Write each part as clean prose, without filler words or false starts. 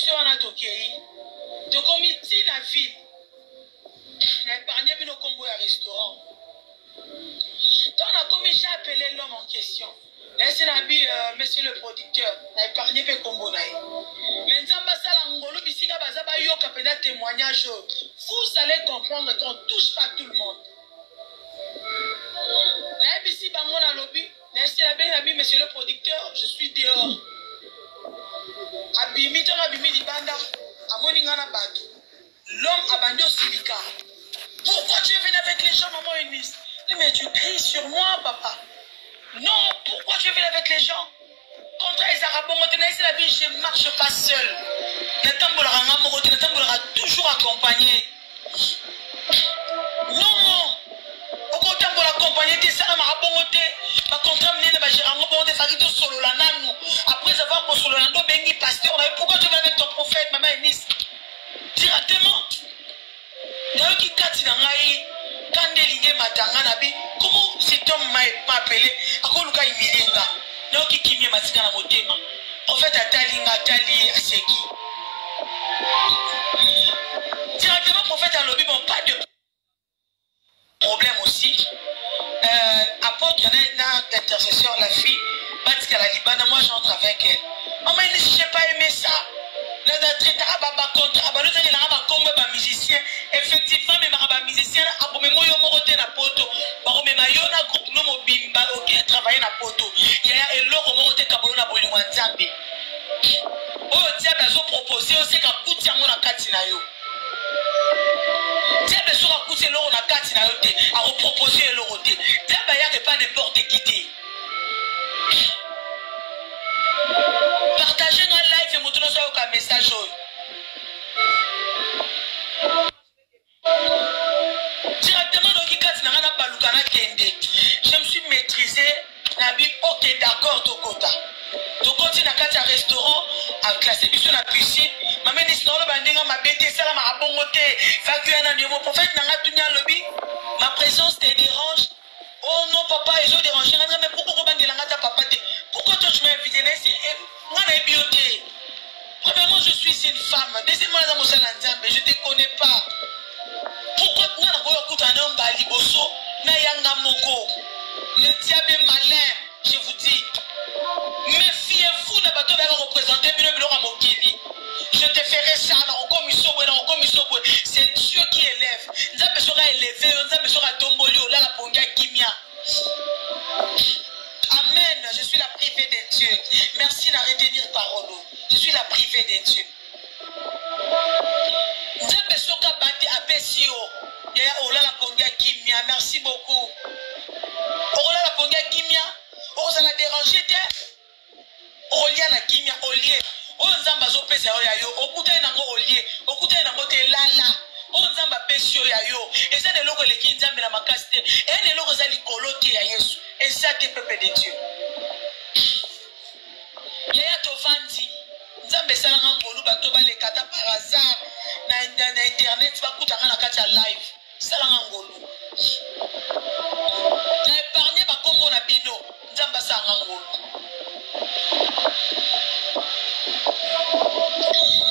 biso wana tokei tokomi ntina ville na épargné bino kombo ya restaurant donc nakomi j'ai appelé l'homme en question laissez nabi monsieur le producteur na épargné pe kombo na ye mais nzamba sala ngolo bisika baza bayoka pena témoignage vous allez comprendre qu'on touche pas tout le monde na bisi bango na lobby laissez nabi monsieur le producteur je suis dehors abimi to abimi libanda amoni ngana bato l'homme abandonne au silica. Pourquoi tu es venu avec les gens, maman Eunice? Mais tu cries sur moi, papa. Non, pourquoi tu es venu avec les gens? Contre les Arabes, la vie, je ne marche pas seul. Nathan toujours accompagné. Non, au côté pour l'accompagner, tu sais, après avoir consolé Lando Bengi pasteur, pourquoi tu es venu avec ton prophète, maman Eunice? Directement. D'ailleurs, qui kati nangai, quand déligé matanga nabi, comment cet homme m'a appelé, à quoi le cas imilinga, d'ailleurs qui kimie matika na motema, en fait à talinga, tali, à seki. Directement, prophète a lobby, bon, pas de problème aussi. Apporte, il y en a une intercession, la fille, Batika la Libana, moi j'entre avec elle. Maman, je n'ai pas aimé ça. Musicien, effectivement, mais musicien, travailler na poto. Il y a un lot de Kabulona Boliwanzambi. Oh, diable a proposé aussi qu'à coûter à mon akatinayo. Diable sera coûté l'euro na katinayo, à reproposer l'euro. Diable y a pas n'importe qui. Partagez un live et montrez un message. Directement dans le Kende, je me suis maîtrisé. Ok, d'accord, Tokota. Tokoti na kati restaurant, à classer bisou la piscine. Ma mère dit non, le bandinga m'a bêté, ça m'a bongoté. Vacué un niveau prophète, n'a pas tenu lobby. Ma présence te dérange. Oh non, papa, ils ont dérangé. Mais pourquoi vous bandez la papa? Pourquoi toi tu m'as invité? Premièrement, je suis une femme. Deuxièmement, je ne te connais pas. Pourquoi tu n'as pas un homme à Liboso? Le diable est malin, je vous dis. Méfiez-vous, ne pas te représenter. Je te ferai ça. C'est Dieu qui élève. Nzambe sera élevé. Nzambe sera tomboli. Ola la ponga kimia. Amen. Je suis la privée de Dieu. Merci de retenir parole. Je suis la privée de Dieu. Nzambe soka bati apesio. Yaya ola la ponga kimia. Merci beaucoup. Ola la ponga kimia. Ça l'a dérangé. Olia la kimia. Olie. Nzamba zo pesa yo. Okuta nango olie. Okuta nango te lala. Nzamba pesio ya yo. Et ça ne logo le kinzambe na makaste. Et ne logo za likolo te ya Yesu. Et ça te peuple de Dieu. Yaya tovandi. Nzambe salanga ngolu bato ba le kata par hasard na internet ba kutanga na kati ya live. Salanga ngolu. Na épargner ba kombo na bino. Nzamba salanga ngolu.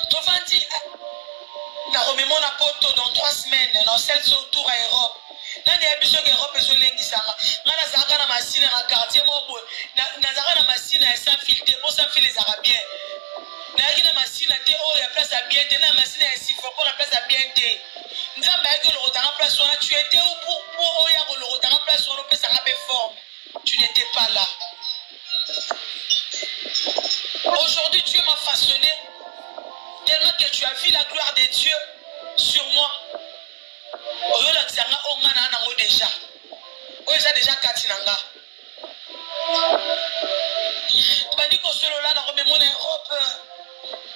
Tovandi na remémon na poto dans 3 semaines dans celle sur tour à Europe. Nani abiso ke Europe so lengi sanga. Ngana zaka na masine na quartier mobo. Na zaka na masine sans filtre, pour sans fil les arabiens. Na na masine te o ya place à bien te na masine ya sifo pour la place à bien te. Nzamba ke le rotanga place on tu étais où pour o ya le rotanga place on peut ça rabe forme. Tu n'étais pas là. Aujourd'hui tu m'as façonné tellement que tu as vu la gloire de Dieu sur moi. Oyola tsanga ongana nango déjà. Oyoza déjà katinanga. Bandi ko solo là na remémon Europe.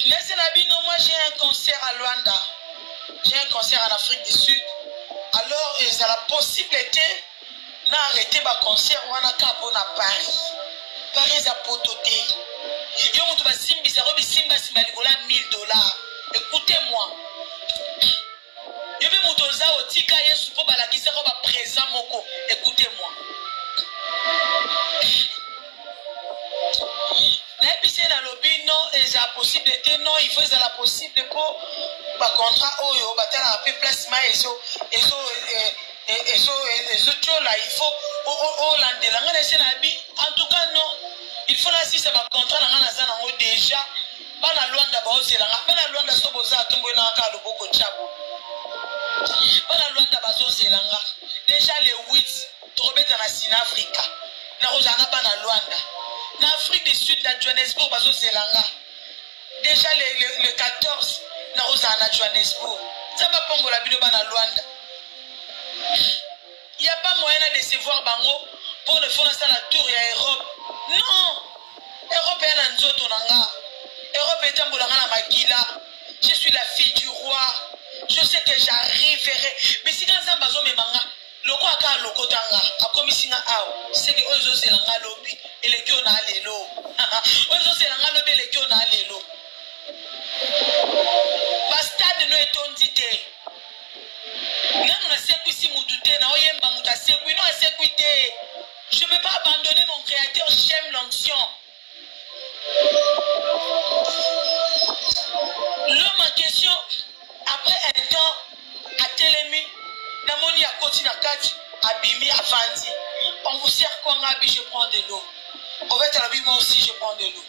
Laissez la vie, non, moi j'ai un concert à Luanda. J'ai un concert en Afrique du Sud. Alors, ils ont la possibilité d'arrêter ma concert ou en Capo à Paris. Paris a pototé. Yo on va simbi ça robi simba simba ligola $1000. Écoutez-moi. Yo be mutoza otika Yesu po balakisa ko ba présent moko. Écoutez-moi. Na epise na lobby non eza la possibilité, non, il faut la possibilité pour le contrat, oh, batala peu placement, et so, il faut, en tout cas, non, il faut là, si c'est un contrat, déjà, bana Luanda baozelanga bana Luanda soboza tombola ka loboko tchabo bana Luanda bazozelanga déjà le 8 tobeta na Sinafrika na rozanga bana Luanda na Afrique du Sud na Johannesburg bazozelanga déjà le 14 na rozanga na Johannesburg zamba pongola bino bana Luanda. Il n'y a pas moyen de décevoir bango pour le faire ça la tour ya Europe. Non, Europe est un nzoto nanga. Europe est un boulangana makila. Je suis la fille du roi. Je sais que j'arriverai. Mais si dans un bazo me manga, loko aka loko tanga, akomi singa ao. C'est que ozo se langa lobi et le kyo na lelo. Ozo se langa lobi et le kyo na lelo. Bastade no etondite. Nang na sekwisi mudute na oyemba muta sekwi no sekwite. Je ne peux pas abandonner mon créateur, j'aime l'onction. L'homme en question, après un temps, a télémi, Namoni a continué à Kati, à Bimi, à Fandi. On vous sert quoi, Ngabi, je prends de l'eau. On va être moi aussi, je prends de l'eau.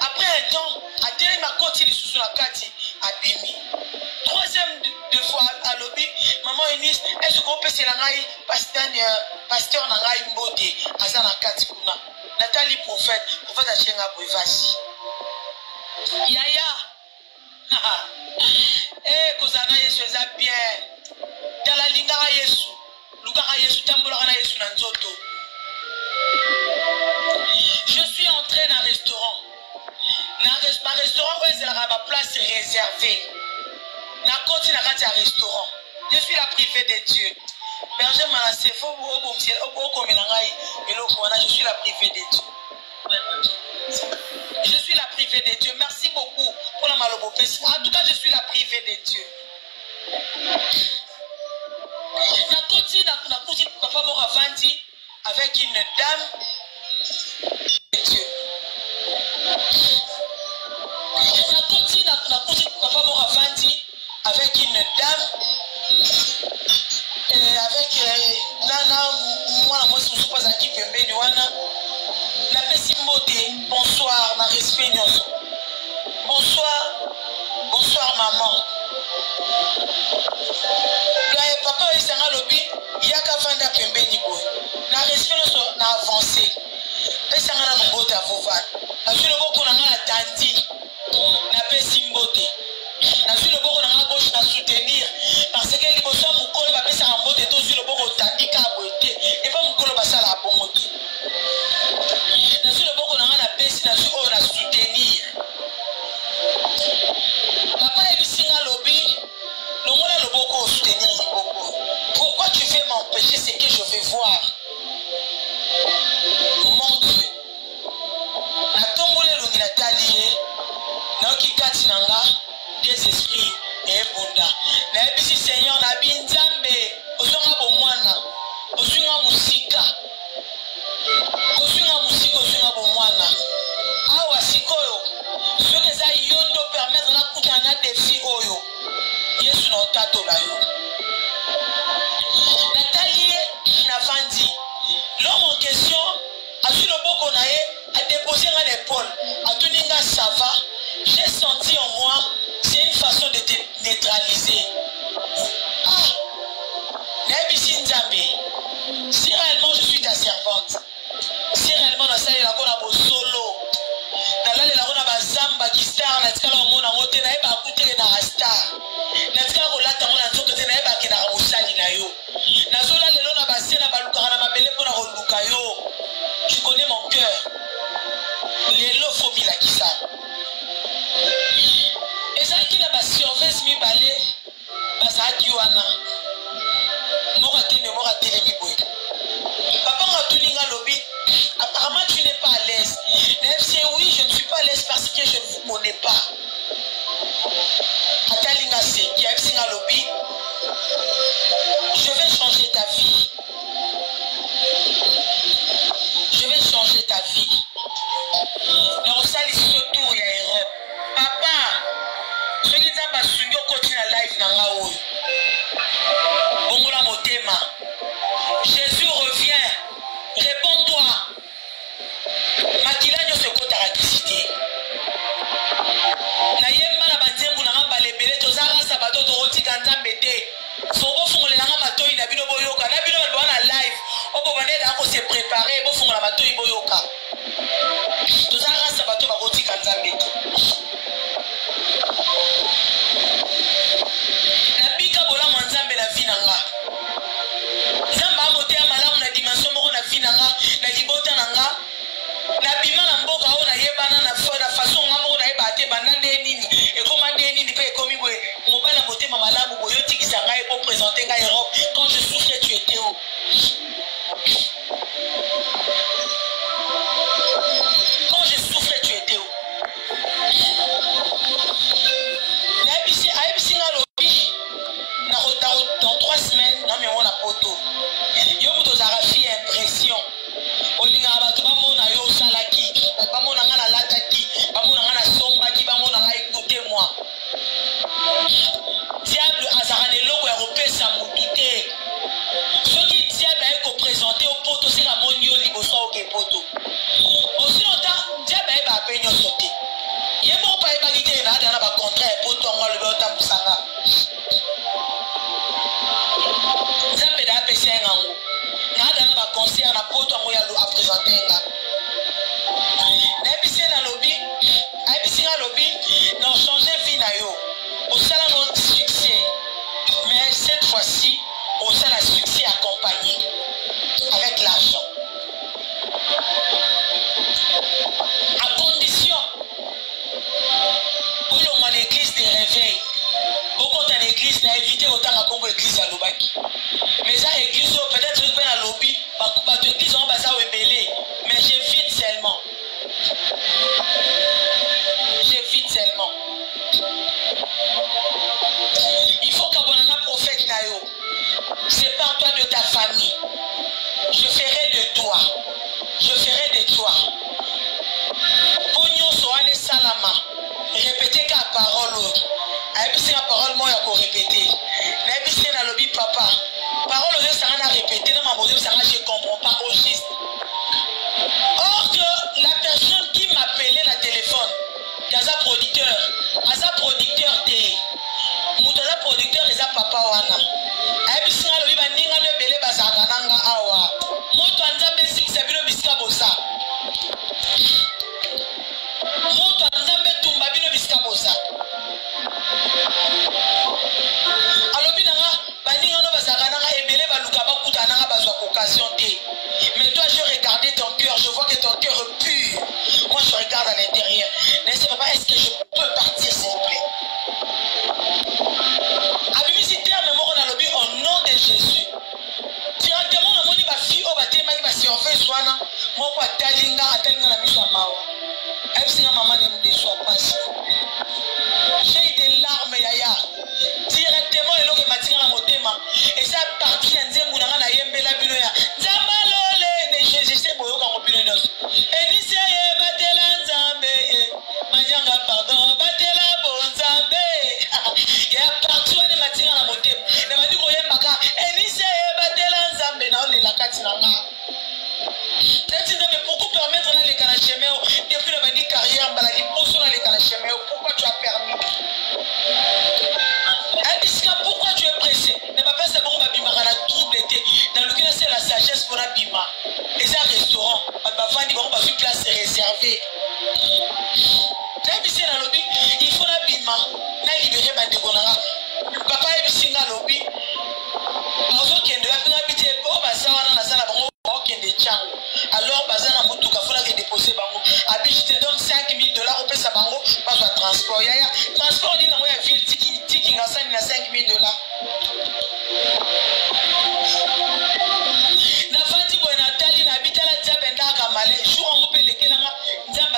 Après un temps, à télémi a continué sous la Kati, à Bimi. Troisième de fois à lobby, maman Eunice, est-ce qu'on peut se l'engager pasteur Nangaï Mbote, Azana Katikuna, Nathalie prophète Achenga Bouivasi. Yaya, eh, Kozana Yesu est bien. Dala Lingara Yesu, Lugara Yesu, Tambolana Yesu Nanzoto. Je suis entré dans un restaurant. Ma restaurant, c'est la place réservée. Na côté na kati ya restaurant. Je suis la privée de Dieu. Berger Manassé, faut je suis la privée de Dieu. Je suis la privée de Dieu. Merci beaucoup pour la malobopesse. En tout cas, je suis la privée de Dieu. Na côté papa Moravandi avec une dame de Dieu. Na côté papa Moravandi avec une dame avec Nana, moi je ne suis pas à qui pembe wana na pesi mbote. Bonsoir, na respect nyonso. Bonsoir maman. Papa isanga lobi yaka vanda pembe ni boy na respect nyonso na avancer pesanga na mbote avova na silo boko na ngala tandi na pesi mbote na silo boko na gauche na soutenir parce que liboso mukolo ba pesa mbote to silo boko tandika abote et pas mukolo basala bongote na silo boko na ngala pesi na silo na soutenir papa ebisinga lobi longola loboko soutenir boko. Pourquoi tu veux m'empêcher ce que je veux voir? Mon Dieu. Na tombole longi na talie na okikati nanga des esprits et bunda. Na ebisi Seigneur na binzambe ozonga bomwana ozunga musika ozunga bomwana awa sikoyo soki eza yondo permettre na kuta na défi oyo Yesu na otatola yo Nathalie Navandi. L'homme en question a su le boko nae a déposé à l'épaule a tenu un ça va. J'ai senti en moi c'est une façon de te neutraliser. Ah, Nabisin Nzambe, si réellement je suis ta servante, si réellement dans ça il y a un solo, dans là il y a un zamba qui star, na tika la mona mote na eba akute na rasta, na tika la kolata mona nzoto te na eba ki na musali na yo, na zola lelo na basé na baluka na mabele pona koluka yo. Tu connais mon cœur. Lelo fomi la kisa. Eza ki na ba surveillance mi balé, baza ki wana. Mora tele mi boy. Papa nga tuninga lobi. Apparemment tu n'es pas à l'aise. C'est oui, je ne suis pas à l'aise parce que je ne vous connais pas. Atalinga se qui a singa lobi. Je vais changer ta vie. Je vais changer ta vie. te. Faut vous faire le mato il a bino boyoka. Na bino na live. On peut venir là pour se préparer. Vous faire la mato il boyoka. Tout ça reste bato ba roti kanzambe. Na bika bola manzambe la vie nanga. Zamba mote ya malamu na dimension moko na vie nanga, na libota nanga. Na bima na mboka ona yebana na façon ngamo na yeba te banande nini. Et comment nini pe komi boy. Mobala mote malamu boyo tikisa ngai pour présenter ngai Europe. Quand je souffrais tu étais où? Quand je souffrais tu étais où? Dans 3 semaines, non mais on a poto. Yo muto zarafi impression. Olinga batu ba mona yo salaki, ba mona ngana lataki, ba mona ngana sombaki, ba mona ngana écoutez-moi. Diable azara de logo européen ça moutute. Ce qui diable a été présenté au poto c'est la monio liboso au poto. Aussi longtemps diable a peño sauté. Yemo pa e bagité na dana ba contrat poto ngalo be otamsanga. Zambe da pesa ngango. Na dana ba concert na poto ngo ya lo a présenter nga. Na bisi na lobby, a bisi na lobby, dans changer vie na yo. Au salon de succès. Mais cette fois-ci, au salon de succès accompagné avec l'argent. À condition que l'on a l'église de réveil. Beaucoup dans l'église n'a évité autant à bombe l'église à l'obaki. Mais ça église peut-être que dans le lobby, bah l'église en bas ça rebellé. Mais j'évite seulement. J'évite seulement. Il faut qu'à un prophète nayo. Sépare-toi de ta famille. Je ferai de toi. Je ferai de toi. Pognon soane salama. Répétez qu'à parole. Aïbisi la parole moi y'a qu'à répéter. Aïbisi na lobby papa. Parole aux ça a répété. Non maman ça je comprends pas au juste. Or que la personne qui m'appelait la téléphone, Gaza producteur t'es. Moutaza producteur les a papa wana. Aïbisi na lobby baninga ne belé bazanga nanga awa. Moto anzambe six sabino biska bosa. Moto anzambe tumba bino biska bosa. Alobi nanga baninga no bazanga nanga ebele baluka bakuta nanga bazwa occasion té. Mais toi je regardais ton cœur, je vois que ton cœur est pur. Moi je regarde à l'intérieur. N'est-ce pas, est-ce que je peux partir s'il vous plaît? Abimisi terme moko na lobi au nom de Jésus. Directement na moni ba fille o ba temaki ba surveille swana moko atalinga na miso mawa. Ebsinga maman ne me déçoit pas. J'ai des larmes yaya. Directement et l'autre matin à motema et ça parti en nzembu na na yembela bino ya. Nzamalole ne Jésus boyo ka ngopino nyos. Et ni se batela nzambe manyanga pardon batela bonzambe. Ya parti on matin à motema. Ne mandi ko yembaka et ni se batela nzambe na ole la kati na nga. Mais pourquoi permettre dans les canachemeo depuis la bandi carrière baladi poso dans les canachemeo? Pourquoi tu as permis? Pourquoi tu es pressé? Ne pas faire ça bon babima kana trouble été. Dans le cas c'est la sagesse pour abima. Et c'est un restaurant. Bavandi bon ba une place réservée. T'as dans lobby, il faut l'abima. Na libérer bande konanga. Papa est bisinga lobby. Mazo kende apina bité o basa wana na sala bango o kende chango. Alors bazana mutuka fona ke déposer bango. Abi je te donne $5,000 au pesa bango pas de transport. Yaya transport ni na moya ville tiki ngasani na $5,000. Na fati bo na tali na bitala diabenda ka malé. Jour on peut lekelanga nzamba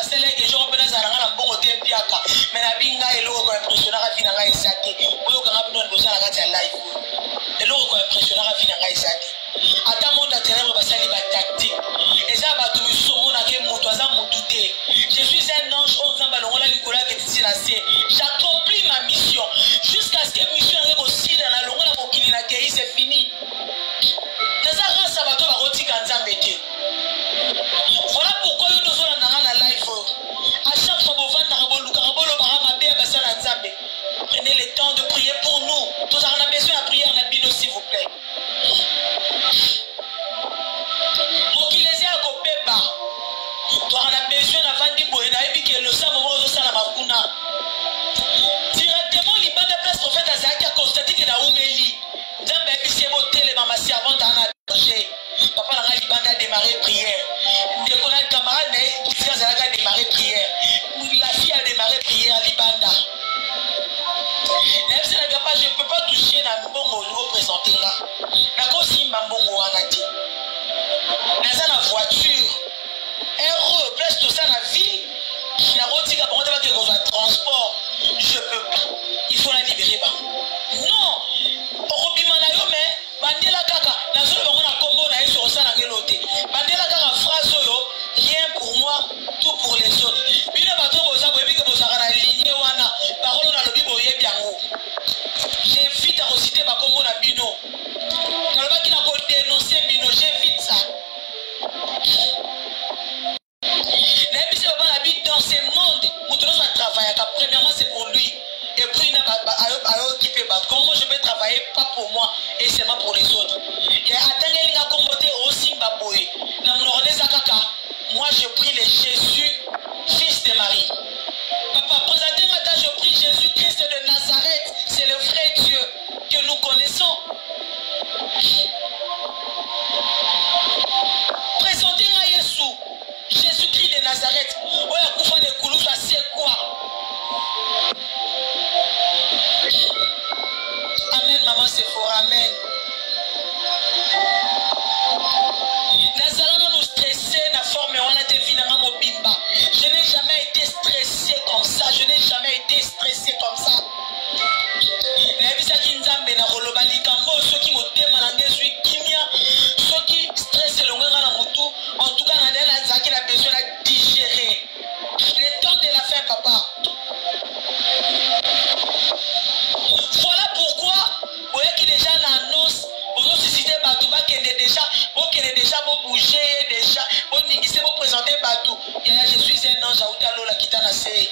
ange auta lola kitana se.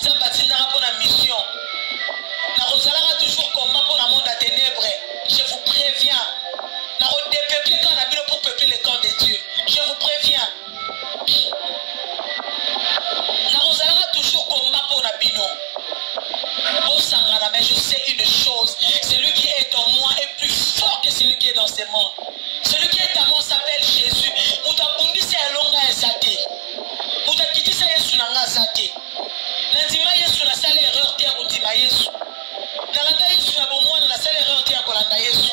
Nzamba tindaka pour la mission. Na rozalaka toujours comment pour le monde à ténèbres. Je vous préviens. Na redépeupler quand on a mis pour peupler le camp de Dieu. Je vous préviens. Na rozalaka toujours comment pour la bino. Mais je sais une chose, celui qui est en moi est plus fort que celui qui est dans ce monde. Celui qui est en moi s'appelle Jésus. Mutabundisa elonga ezate. Mutakitisa Yesu nanga zate. Nandima Yesu na sala erreur te kundima Yesu. Nalanda Yesu na bomwana na sala erreur te kolanda Yesu.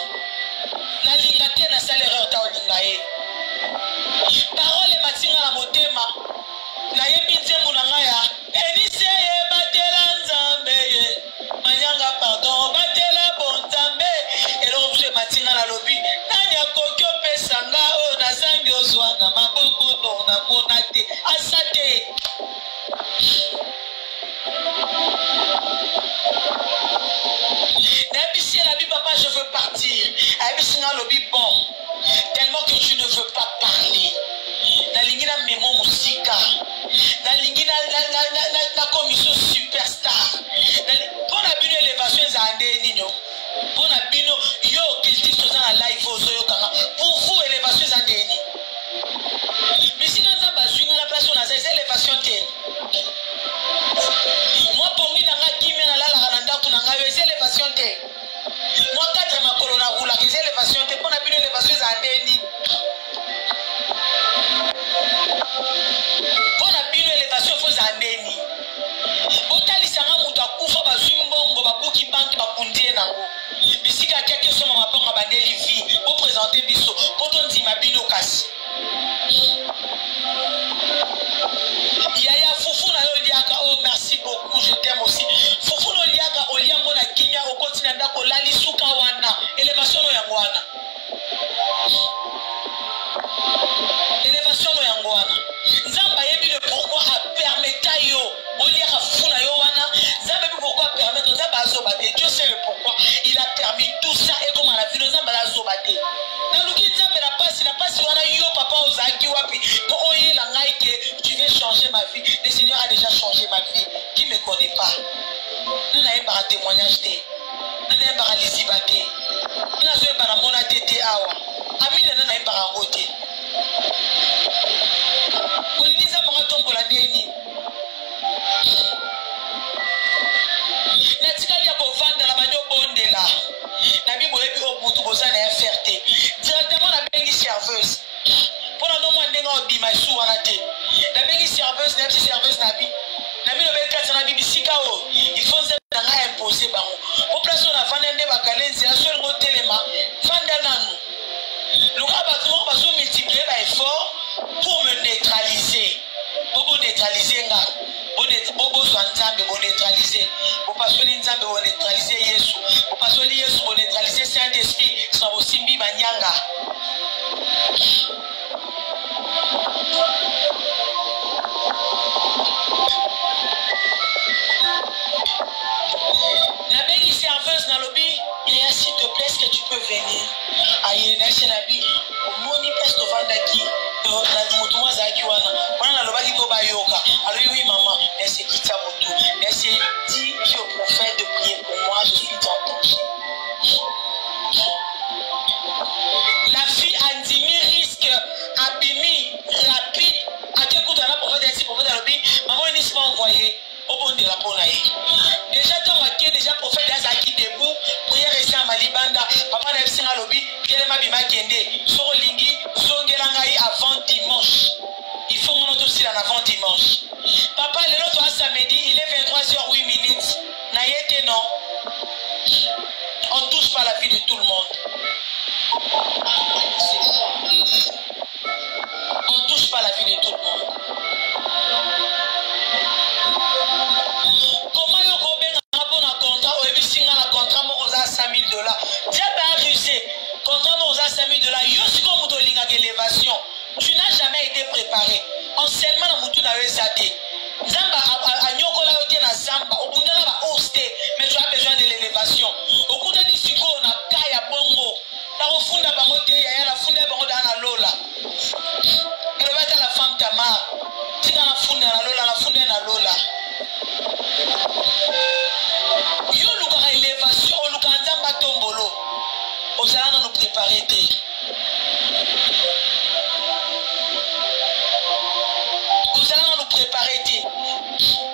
Nalinga te na sala erreur ta olinga ye. Parole matinga na motema. Na yembi nzembo na ngaya. Enise ye batela nzambe ye. Manyanga pardon batela bonzambe. Elo mse matinga na lobi. Nanya kokyo pesanga o na sangi ozwa na maboko no na monate. Asate. N'abissi la Bible, papa, je veux partir. Abissi na lobi bon. Tellement que tu ne veux pas parler. Na lingina memo musika. Na lingina la commission superstar. Pour la bino élévation zande nino. Pour la bino yo kilti soza na live ozo yo kanga. Pour vous élévation zande ni. Mais si dans un bazouin la place on a ces élévations té. Moi pongi na nga kimi na la randa kunanga yo ces élévations té. Moi quatre ma corona roula ces élévations té pour la bino élévation zande ni. Pour la bino élévation faut zande ni. Otalisanga mutu akufa bazumbongo babuki banki bakundie nango. Bisika keke soma maponga bandeli vie pour présenter biso pour ton ndima bino kasi. Yaya fufu na yo liaka oh merci beaucoup je t'aime aussi. Fufu no liaka oliango na kimia au continent ndako lali suka wana élévation no yango wana. Élévation no yango wana. Nzamba yebi le pourquoi a permettre yo oliaka fufu na yo wana. Nzamba yebi pourquoi permettre nzamba azobate. Dieu sait le pourquoi il a permis tout ça et comme à la vie nzamba azobate. Na luki nzamba na pasi wana yo papa ozaki wapi po oye la ngai que tu veux changer ma vie. Le Seigneur a déjà changé ma vie. Qui me connaît pas? Nous n'avons pas un témoignage té. Nous n'avons pas un lisibaté. Nous n'avons pas un mona tété awa. Ami de nous n'avons pas un côté. Koliniza monga tongo la deni. Natikali ya kovanda la banyo bonde la. Na bibo yebi o mutu boza na fierté. Directement na bengi serveuse. Pour la nombre de gens qui m'ont wana te. La bengi serveuse na petit serveuse na bi. Na bi no be kati na bi sika o. Il faut se na imposer bango. Au place on a fanda ne bakalenzi a seul ngo telema. Fanda nanu. Luka ba to ba so multiplier ba effort pour me neutraliser. Bobo neutraliser nga. Bobo so nzambe bo neutraliser. Bo pasoli nzambe bo neutraliser Yesu. Bo pasoli Yesu bo neutraliser Saint-Esprit. Ça bo simbi banyanga. La belle serveuse dans le lobby, s'il te plaît, est-ce que tu peux venir? Aïe, n'est-ce pas nabi? Moni pesto vandaki. Motuma zaki wana. Wana na lobaki to bayoka. Alors oui maman, laissez quitter moto. Laissez dire au prophète de prier pour moi, je suis en danger. La fille Andimi risque abimi rapide. À quel coup de la prophète ainsi prophète lobby, maman il n'est pas envoyé au bon de la ponaï. Déjà dans la déjà prophète Azaki debout, prière ici à Malibanda, papa n'a pas lobby, Kelema Bima Kende, Soro Lingi, Zongelangai avant dimanche. Il faut mon autre aussi avant dimanche. Papa, le l'autre samedi, il est 23h08. Naïete non. On ne touche pas la vie de tout le monde. On ne touche pas la vie de tout le monde. Comment yo ko benga pour un contrat ou ebi singa la contrat mo oza $5,000. Diable a rusé. Contrat mo oza $5,000. Yo siko muto linga élévation. Tu n'as jamais été préparé. Enseignement na mutu na wezate. Zamba a nyokola yo te na zamba. Obundala ba hoste, mais tu as besoin de l'élévation. Okuta ni siko na kaya bongo. Ta ofunda bango te ya la na lola na funde na lola. Yo luka élévation luka nzamba tombolo. Ozala na nous préparer te. Ozala na nous préparer te.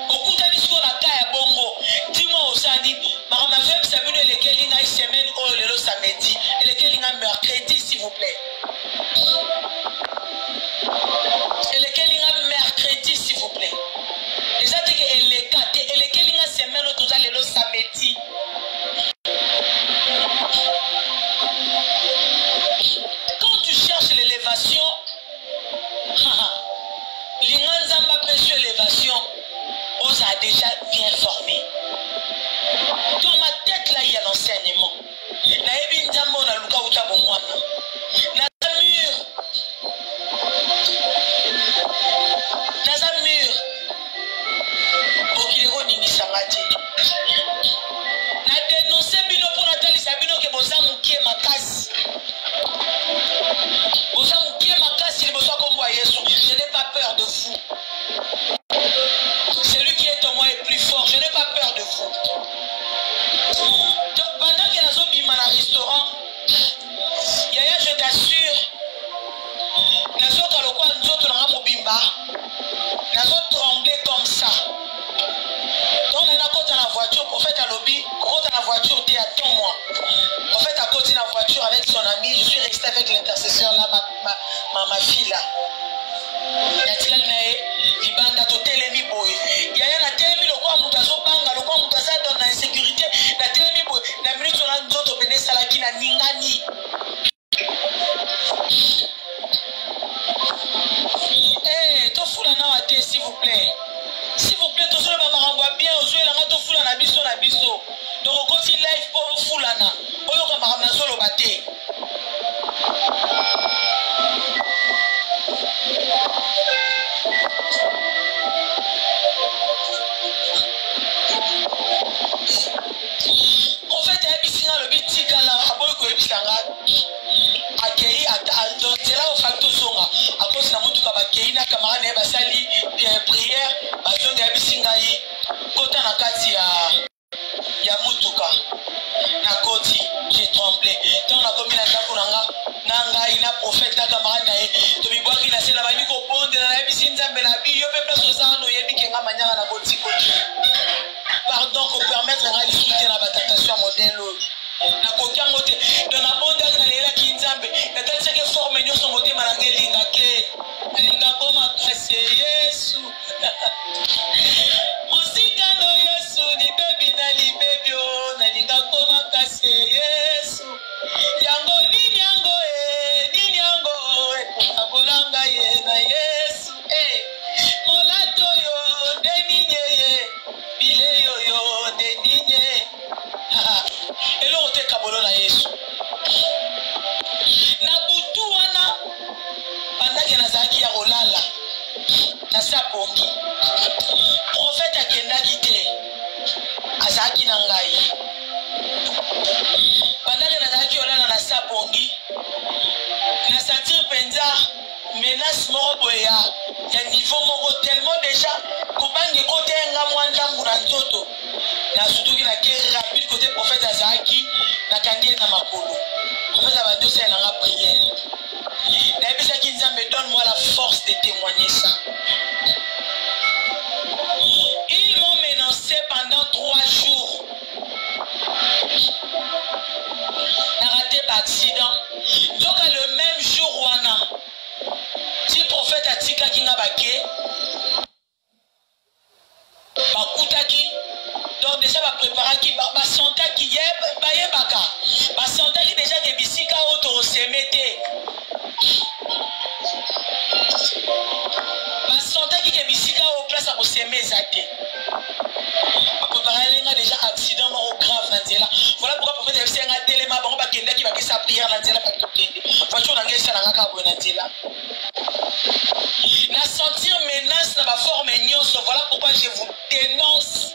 Okutani siko na kaya bongo. Dis-moi osani, marama vem sabino elekeli nga semaine o lelo samedi. Elekeli nga mercredi s'il vous plaît. Elekeli nga mercredi s'il vous plaît. Eza te ke elekate elekeli nga semaine o toza lelo samedi. Quand tu cherches l'élévation, l'inganzamba précieux élévation, on a déjà bien formé. Dans ma tête là il y a l'enseignement. Na ebi nzambo na luka uta bomwana. Na mur. Na mur. Okilero ningi sangati. Na dénoncer bino pour Nathalie Sabino que boza mukie makasi. Boza mukie makasi boza kombo Yesu. Je n'ai pas peur de vous. Celui qui est en moi est plus fort. Je n'ai pas peur de vous. Donc, pendant que nous sommes dans un restaurant, Yaya, je t'assure, nous sommes tremblés comme ça. Donc, on est à côté de la voiture, pour faire un lobby, côté de la voiture, tu attends-moi. En fait, à côté de la voiture avec son ami, je suis resté avec l'intercesseur là, ma fille là. Libanda to telemi boy. Yaya na telemi lokwa mutazo banga lokwa mutaza dans la insécurité. Na telemi boy. Na minute on a nzoto bene salaki na ningani. Eh, to fula na wate s'il vous plaît. S'il vous plaît, to solo ba marangwa bien ozo elanga to fula na biso na biso. Donc on continue live pour fula na. Oyo ka maramba solo bate. J'ai tremblé. Quand on a commis la takuranga, nanga ina prophète na camarade nae. To bi boaki na sela bani ko bonde na bisin nzambe na bi yo pe place osano yebi kenga manyanga na boti koti. Pardon ko permettre nga discuter na batatation modèle. Na kokiango te. Dans la bonde na lela ki nzambe. Na tantse ke forme nyo so moté malangé linga ke. Linga koma kasi Yesu. Musika no Yesu ni baby na li baby o na linga koma kasi Yesu. Yango nini yango abolanga ye na Yesu molato yo deninye ye bile yo deninye elo te kabolo na Yesu na butu wana bandaki nazalaki ya kolala na sapongi prophète akendaki te azalaki na ngai bandaki nazalaki kolala na sapongi na sentir penza menace moko ya niveau moko tellement déjà kobangi kote nga mwanda nguna nzoto na sutuki na ke rapide côté prophète azaki na kangi na makolo prophète abandi osala nga prière na ebisaki nzambe donne-moi la force de témoigner ça. Ils m'ont menacé pendant 3 jours. Na raté par accident. Donc le même jour wana si prophète atika kinga bake bakutaki donc déjà ba préparaki ba sentaki yebaka ba sentaki déjà que bisika auto semete ba sentaki que bisika au place à semeza te ba préparer nga déjà accident moko grave na nzela. Voilà pourquoi prophète a fait un téléma bango bakendaki bakisa prière na nzela bakitokende voiture na ngesa na ngaka bo na nzela na sentir menace na ba forme nyonso. Voilà pourquoi je vous dénonce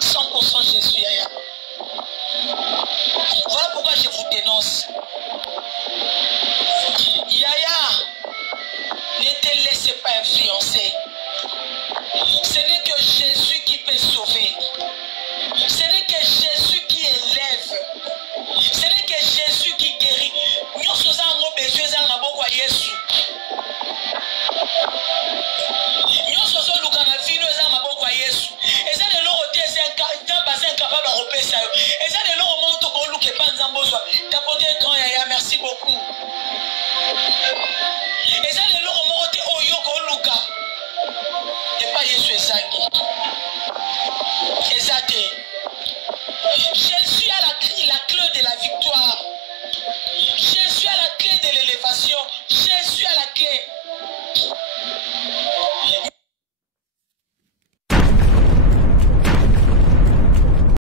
100% Jésus yaya. Voilà pourquoi je vous dénonce yaya. Ne te laissez pas influencer. penser. Ce n'est que Jésus qui peut sauver. Ce n'est que Jésus qui élève. Ce n'est que Jésus qui guérit. Nous sommes besoin de maboko ya Yesu. Nous sommes luka na vie nous sommes maboko ya Yesu. Et ça de l'eau c'est un bassin capable de repérer ça. Et ça de l'eau monte ko luke pas nzambo so. Tapoter